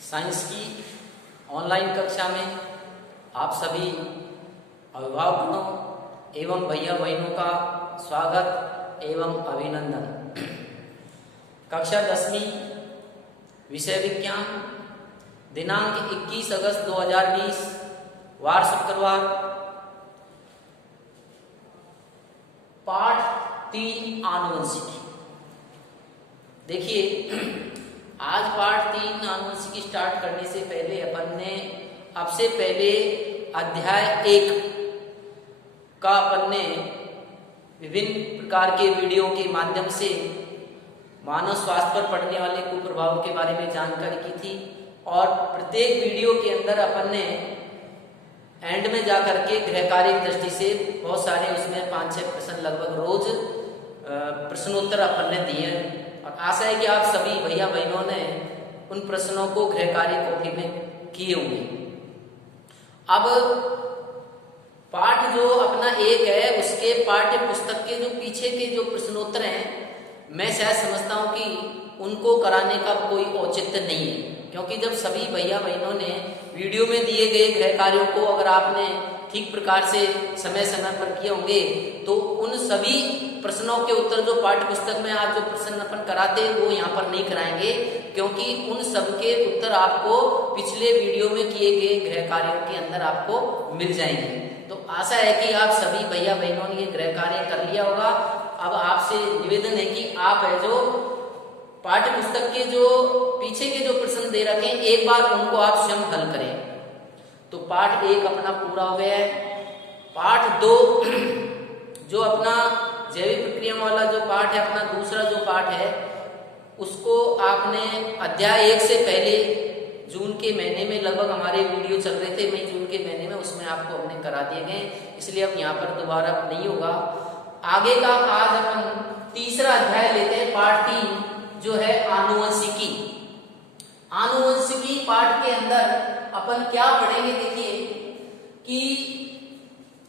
Science की online कक्षा में आप सभी अभिभावकों एवं भैया बहनों का स्वागत एवं अभिनंदन। कक्षा 10वीं विषय विज्ञान, दिनांक 21 अगस्त 2020, वार शुक्रवार, पाठ 3 आनुवंशिकी। देखिए, आज पाठ 3 आनुवंशिकी स्टार्ट करने से पहले अपन ने अब से पहले अध्याय 1 का अपन ने विभिन्न प्रकार के वीडियो के माध्यम से मानव स्वास्थ्य पर पड़ने वाले कुप्रभावों के बारे में जानकारी की थी और प्रत्येक वीडियो के अंदर अपन ने एंड में जाकर के गृह कार्य की दृष्टि से बहुत सारे उसमें 5-6 प्रश्न लगभग रोज प्रश्नोत्तर अपन ने दिए और आशा है कि आप सभी भैया बहनों ने उन प्रश्नों को गृह कार्य कॉपी में किए होंगे। अब पाठ जो अपना 1 है उसके पाठ्य पुस्तक के जो पीछे के जो प्रश्नोत्तर हैं, मैं शायद समझता हूं कि उनको कराने का कोई औचित्य नहीं है, क्योंकि जब सभी भैया बहनों ने वीडियो में दिए गए गृह कार्यों को अगर आपने ठीक प्रकार से समय समय पर किए होंगे तो उन सभी प्रश्नों के उत्तर जो पाठ्य पुस्तक में आज जो प्रश्न अपन कराते हैं वो यहाँ पर नहीं कराएंगे, क्योंकि उन सब के उत्तर आपको पिछले वीडियो में किए गए गृह कार्यों के अंदर आपको मिल जाएंगे। तो आशा है कि आप सभी भैया बहनों ने ये गृह कार्य कर लिया होगा। अब आपसे निवेदन है कि आप है जो पाठ्य पुस्तक के जो पीछे के जो प्रश्न दे रखे हैं एक बार उनको आप स्वयं हल करें। तो पाठ 1 अपना पूरा हो गया है। पाठ 2 जो अपना जैविक प्रक्रिया वाला जो पाठ है, अपना दूसरा जो पाठ है, उसको आपने अध्याय 1 से पहले जून के महीने में लगभग हमारे वीडियो चल रहे थे, मई जून के महीने में, उसमें आपको हमने करा दिए गए, इसलिए अब यहाँ पर दोबारा नहीं होगा। आगे का आज अपन तीसरा अध्याय लेते हैं, पाठ 3 जो है आनुवंशिकी। आनुवंशिकी पाठ के अंदर अपन क्या पढ़ेंगे? देखिए कि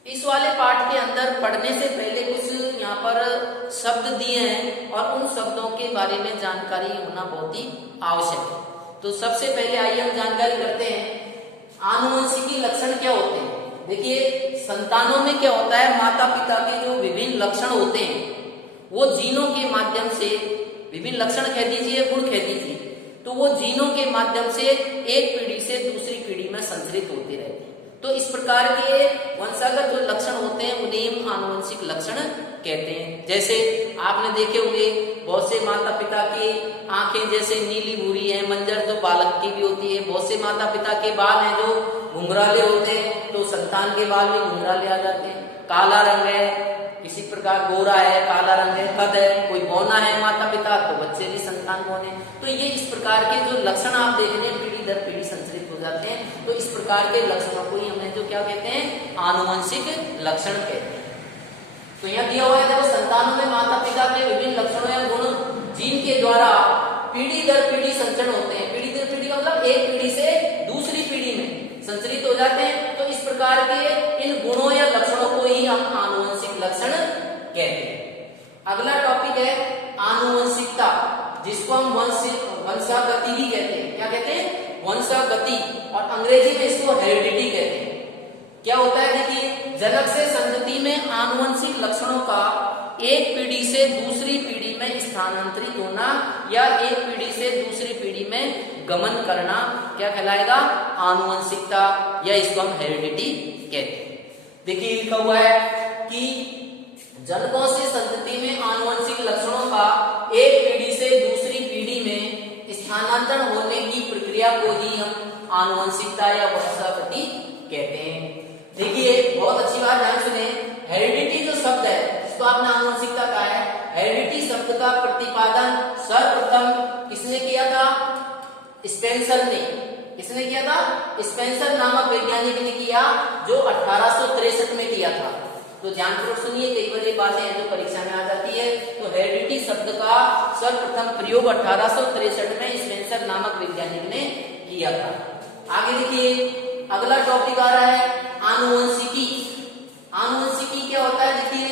इस वाले पाठ के अंदर पढ़ने से पहले कुछ यहाँ पर शब्द दिए हैं और उन शब्दों के बारे में जानकारी होना बहुत ही आवश्यक है। तो सबसे पहले आइए हम जानकारी करते हैं आनुवंशिकी लक्षण क्या होते हैं। देखिए, संतानों में क्या होता है, माता पिता के जो विभिन्न लक्षण होते हैं वो जीनों के माध्यम से, विभिन्न लक्षण कह दीजिए, गुण कह दीजिए, तो वो जीनों के माध्यम से एक पीढ़ी से दूसरी पीढ़ी में संचरित होते रहते हैं। तो इस प्रकार के वंशागत जो लक्षण होते हैं उन्हें हम आनुवंशिक लक्षण कहते हैं। जैसे आपने देखे होंगे बहुत से माता पिता की आंखें जैसे नीली भूरी है, मंजर जो बालक की भी होती है। बहुत से माता पिता के बाल हैं जो घुंघराले होते हैं, तो संतान के बाल भी घुंघराले आ जाते हैं। काला रंग है, किसी प्रकार गोरा है, काला रंग है, कद है, कोई बौना है माता पिता, तो बच्चे भी संतान बौने। तो ये इस प्रकार के जो लक्षण आप देख रहे हैं पीढ़ी दर पीढ़ी संचरित हो जाते हैं। तो इस प्रकार के लक्षणों को ही हमें जो क्या कहते हैं, आनुवंशिक लक्षण कहते हैं। तो यहाँ दिया हुआ है, देखो, संतानों में माता पिता के विभिन्न लक्षणों या गुण जीन के द्वारा पीढ़ी दर पीढ़ी संचरण होते हैं। पीढ़ी दर पीढ़ी का मतलब एक पीढ़ी से दूसरी पीढ़ी में संचरित हो जाते हैं। तो इस प्रकार के इन गुणों या लक्षणों को ही हम आनुवंशिक लक्षण कहते हैं। अगला टॉपिक है आनुवंशिकता, जिसको हम वंशागति भी कहते हैं। क्या कहते हैं? वंशागति, और अंग्रेजी में इसको हेरिडिटी कहते हैं। क्या होता है? देखिए, जनक से संतति में आनुवंशिक लक्षणों का एक पीढ़ी से दूसरी पीढ़ी में स्थानांतरित होना या एक पीढ़ी से दूसरी पीढ़ी में गमन करना क्या कहलाएगा? आनुवंशिकता, या इसको हम हेरिडिटी कहते हैं। देखिए, लिखा हुआ है कि जनकों से संतति में आनुवंशिक लक्षणों का एक पीढ़ी से दूसरी पीढ़ी में स्थानांतरण होने की प्रक्रिया को ही हम आनुवंशिकता या वंशागति कहते हैं। देखिए, बहुत अच्छी बात ध्यान सुने, हेरिडिटी जो शब्द है जिसको आपने आनुवंशिकता कहा है, हेरिडिटी शब्द का प्रतिपादन सर्वप्रथम किसने किया था? स्पेंसर ने। किसने किया था? स्पेंसर नामक वैज्ञानिक ने किया, जो 1863 में किया था। तो ध्यानपूर्वक सुनिए, कई बार ये बातें हैं जो परीक्षा में आ जाती है। तो हेरिडिटी शब्द का सर्वप्रथम प्रयोग 1863 में स्पेंसर नामक वैज्ञानिक ने किया था। आगे देखिए, अगला टॉपिक आ रहा है आनुवंशिकी। आनुवंशिकी क्या होता है? देखिए,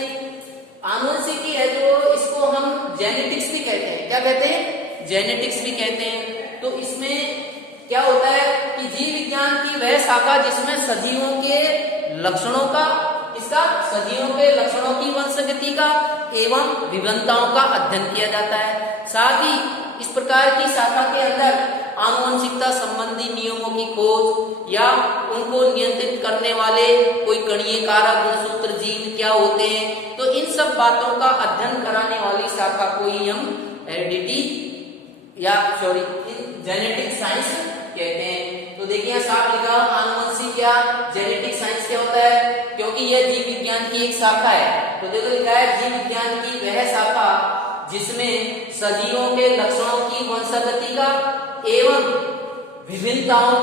आनुवंशिकी है जो, इसको हम जेनेटिक्स भी कहते हैं। क्या कहते हैं? जेनेटिक्स भी कहते हैं। तो इसमें क्या होता है कि जीव विज्ञान की वह शाखा जिसमें सजीवों के लक्षणों का, इसका सजीवों के लक्षणों की वंशगति का एवं विभिन्नताओं का अध्ययन किया जाता है। साथ ही इस प्रकार की शाखा के अंदर आनुवंशिकता संबंधी नियमों की खोज या उनको नियंत्रित करने वाले कोई कणीय कारक, गुणसूत्र, जीन क्या होते हैं, तो इन सब बातों का अध्ययन कराने वाली शाखा को ही हम हेरिडिटी या जेनेटिक साइंस कहते हैं। तो देखिए साफ लिखा आनुवंशिक या जेनेटिक साइंस क्या होता है, क्योंकि यह जीव विज्ञान की एक शाखा है। तो देखो लिखा है जीव विज्ञान की वह शाखा जिसमें सजीवों के लक्षणों की वंशगति का एवं विभिन्नताओं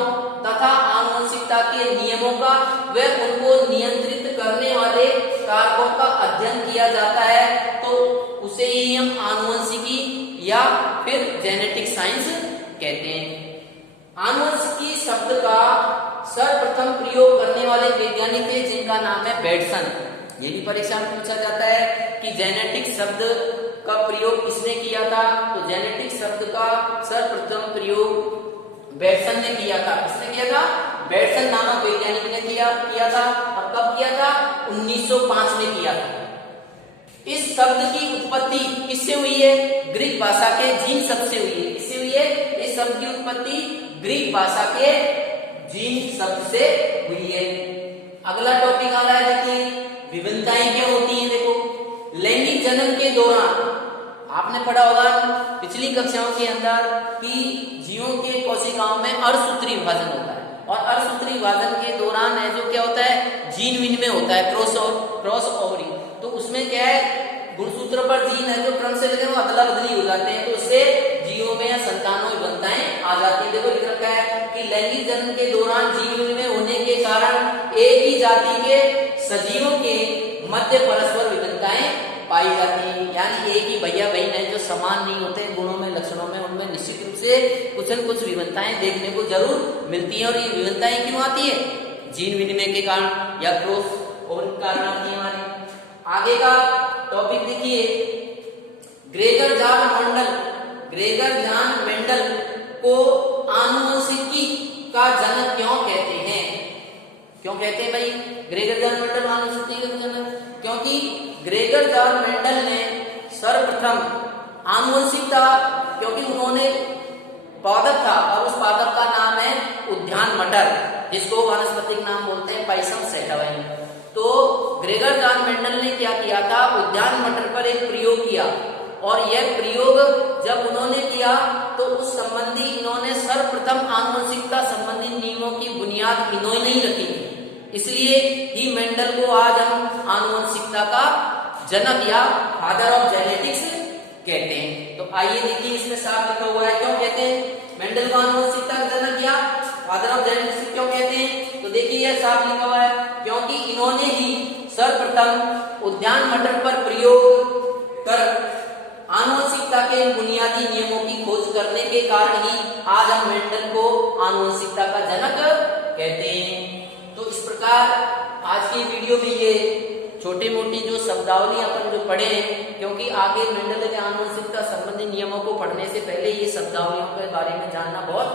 तथा आनुवंशिकता के नियमों का व उनको नियंत्रित करने वाले कारकों का अध्ययन किया जाता है, तो उसे ही हम आनुवंशिकी या फिर जेनेटिक साइंस कहते हैं। आनुवंशिकी शब्द का सर्वप्रथम प्रयोग करने वाले वैज्ञानिक थे जिनका नाम है बेटसन। ये भी परीक्षा में पूछा जाता है कि जेनेटिक शब्द का प्रयोग किसने किया था, तो जेनेटिक शब्द का सर्वप्रथम प्रयोग बेटसन ने किया था। किसने किया था? बेटसन नामक वैज्ञानिक ने किया था। और कब किया था? 1905 में किया था। इस शब्द की उत्पत्ति किससे हुई है? ग्रीक भाषा के जीन शब्द से हुई है। किससे हुई है? इस शब्द की उत्पत्ति ग्रीक भाषा के जीन शब्द से हुई है। अगला टॉपिक आ रहा है, देखिए विभिन्नताएं क्या होती हैं। देखो लैंगिक जन्म के दौरान आपने पढ़ा होगा पिछली कक्षाओं के अंदर कि जीवों के कोशिकाओं में अर्धसूत्री विभाजन होता है, और अर्धसूत्री विभाजन के दौरान है जो क्या होता है, जीन विनिमय होता है, क्रॉस ओवरी। तो उसमें क्या है, गुणसूत्र पर जीन है जो क्रम से अदला बदली हो जाते हैं, तो उससे जीवों में या संतानों विभिन्नताएं आ जाती है। देखो लिख रखा है कि लैंगिक जन्म के दौरान जीन विनिमय होने के कारण एक ही जाति के सजीवों के मध्य परस्पर विभिन्नताएं पाई जाती है। यानी एक ही भैया बहन है जो समान नहीं होते गुणों में, लक्षणों में, उनमें निश्चित रूप से कुछ न कुछ विभिन्नताएं देखने को जरूर मिलती है। और ये विभिन्नताएं क्यों आती है? जीन विनिमय के कारण या क्रॉस ओवर के कारण आती है हमारे। आगे का टॉपिक देखिए, ग्रेगर जॉन मेंडल को आनुवंशिकी का जनक क्यों कहते हैं? क्यों कहते हैं भाई ग्रेगर जॉन मेंडल आनुवंशिकी का जनक? क्योंकि ग्रेगर जॉन मेंडल ने सर्वप्रथम आनुवंशिकता, क्योंकि उन्होंने पादप था और उस पादप का नाम है उद्यान मटर, जिसको वानस्पतिक नाम बोलते हैं पाइसम सेटावाई। तो ग्रेगर जॉन मेंडल ने क्या किया था, उद्यान मटर पर एक प्रयोग किया, और यह प्रयोग जब उन्होंने किया तो उस संबंधी इन्होंने सर्वप्रथम आनुवंशिकता संबंधी नियमों की बुनियाद इन्होंने ही रखी थी। इसलिए ही मेंडल को आज हम आनुवंशिकता का जनक या फादर ऑफ जेनेटिक्स कहते हैं। तो आइए देखिए इसमें साफ लिखा हुआ है क्यों कहते हैं मेंडल को आनुवंशिकता का जनक या फादर ऑफ जेनेटिक्स क्यों कहते हैं। तो देखिए यह साफ लिखा हुआ है क्योंकि इन्होंने ही सर्वप्रथम उद्यान मटर पर प्रयोग कर आनुवंशिकता के बुनियादी नियमों की खोज करने के कारण ही आज हम मेंडल को आनुवंशिकता का जनक कहते हैं। तो इस प्रकार आज की वीडियो में ये छोटी मोटी जो शब्दावली अपन जो पढ़े हैं, क्योंकि आगे मेंडल के आनुवंशिकता संबंधी नियमों को पढ़ने से पहले ये शब्दावलियों के बारे में जानना बहुत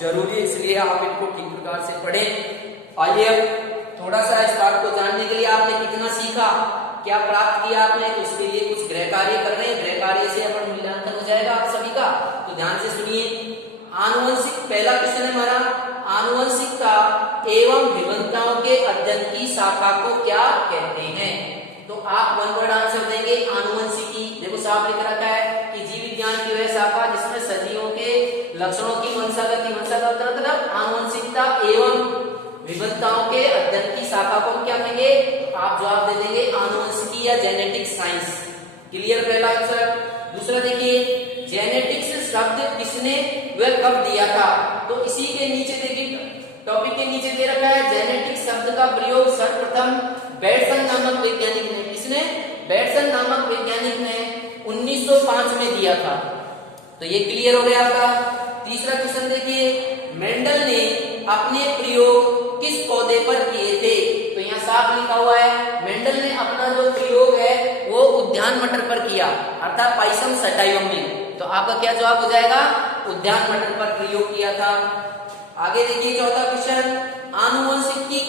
जरूरी है, इसलिए आप इनको ठीक प्रकार से पढ़ें। आइए अब थोड़ा सा इस बात को जानने के लिए आपने कितना सीखा, क्या प्राप्त किया आपने, तो उसके लिए कुछ गृह कार्य कर रहे हैं। गृह कार्य से अपन मूल्यांकन हो जाएगा आप सभी का, तो ध्यान से सुनिए। आनुवंशिक पहला क्वेश्चन है हमारा, आनुवंशिकता एवं विभिन्नताओं के अध्ययन की शाखा को क्या कहते हैं। तो आप वन वर्ड आंसर देंगे आनुवंशिकी। देखो साफ लिख रखा है कि जीव विज्ञान की वह शाखा जिसमें सजीवों के लक्षणों की वंशागति मतलब आनुवंशिकता एवं विभिन्नताओं के अध्ययन की शाखा को हम क्या कहेंगे, आप जवाब दे देंगे आनुवंशिकी या जेनेटिक साइंस। क्लियर पहला आंसर। दूसरा देखिए जेनेटिक्स शब्द किसने व कब दिया था। तो इसी के नीचे देखिए टॉपिक के नीचे दे रखा है जेनेटिक शब्द का प्रयोग सर्वप्रथम बेटसन नामक वैज्ञानिक ने, किसने, बेटसन नामक वैज्ञानिक ने 1905 में दिया था। तो ये क्लियर हो गया आपका। तीसरा क्वेश्चन देखिए मेंडल ने अपने प्रयोग किस पौधे पर किए थे। तो यहाँ साफ लिखा हुआ है मेंडल ने अपना जो प्रयोग है वो उद्यान मटर पर किया, अर्थात पाइसम सटाइवम में। तो आपका क्या जवाब हो जाएगा? उद्यान मटर पर प्रयोग किया था। आगे देखिए चौथा क्वेश्चन, आनुवंशिकी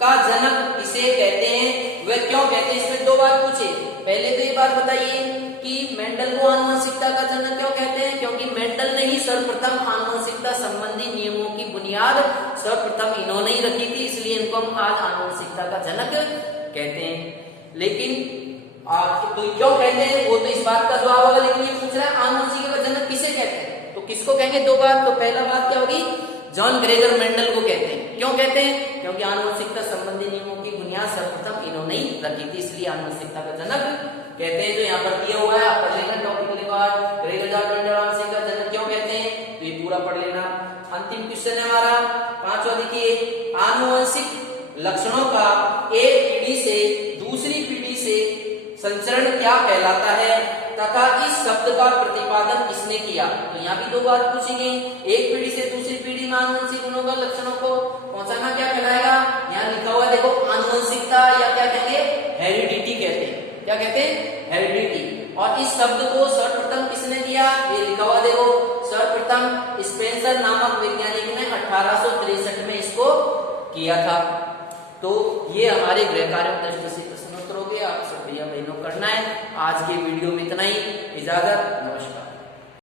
का जनक किसे कहते हैं, वह क्यों कहते हैं? इसमें दो बात पूछे। पहले तो ये बात बताइए कि मेंडल को आनुवंशिकता का जनक क्यों कहते हैं? क्योंकि मेंडल ने ही सर्वप्रथम आनुवंशिकता संबंधी नियमों की बुनियाद सर्वप्रथम इन्होंने ही रखी थी, इसलिए इनको हम आज आनुवंशिकता का जनक कहते हैं। लेकिन आप तो क्यों कहते हैं वो तो इस बात का जवाब होगा, लेकिन ये पूछ रहा है आनुवंशिकी का जनक किसे कहते हैं, तो किसको कहेंगे? दो बात। तो पहला बात क्या होगी? जॉन ग्रेगर मेंडल को कहते हैं। क्यों कहते हैं? क्योंकि आनुवंशिकता संबंधी नियमों की बुनियाद सर्वप्रथम इन्होंने ही रखी थी, इसलिए आनुवंशिकता का जनक कहते हैं। जो यहाँ पर दिया हुआ है आप पढ़ लेना टॉपिक के बाद, ग्रेगर जॉन मेंडल आनुवंशिकता का जनक क्यों कहते हैं, तो ये पूरा पढ़ लेना। अंतिम क्वेश्चन है हमारा पांचवा, देखिए आनुवंशिक लक्षणों का एक पीढ़ी से दूसरी पीढ़ी से संचरण क्या कहलाता है तथा इस शब्द का प्रतिपादन किसने किया? तो यहाँ भी दो बात पूछी गई, एक पीढ़ी से दूसरी पीढ़ी में आनुवंशिक गुणों का लक्षणों को पहुंचाना क्या कहलाएगा? यहाँ लिखा हुआ देखो आनुवंशिकता, या क्या कहेंगे? हेरिडिटी कहते हैं। क्या कहते हैं? हेरिडिटी। और इस शब्द को सर्वप्रथम किसने दिया? ये लिखा हुआ देखो, सर्वप्रथम स्पेंसर नामक वैज्ञानिक ने 1863 में इसको किया था। तो ये हमारे गृह कार्यों दृष्टि से प्रश्नोत्तर हो गए, आप सब भैया बहनों करना है। आज के वीडियो में इतना ही, इजाजत, नमस्कार।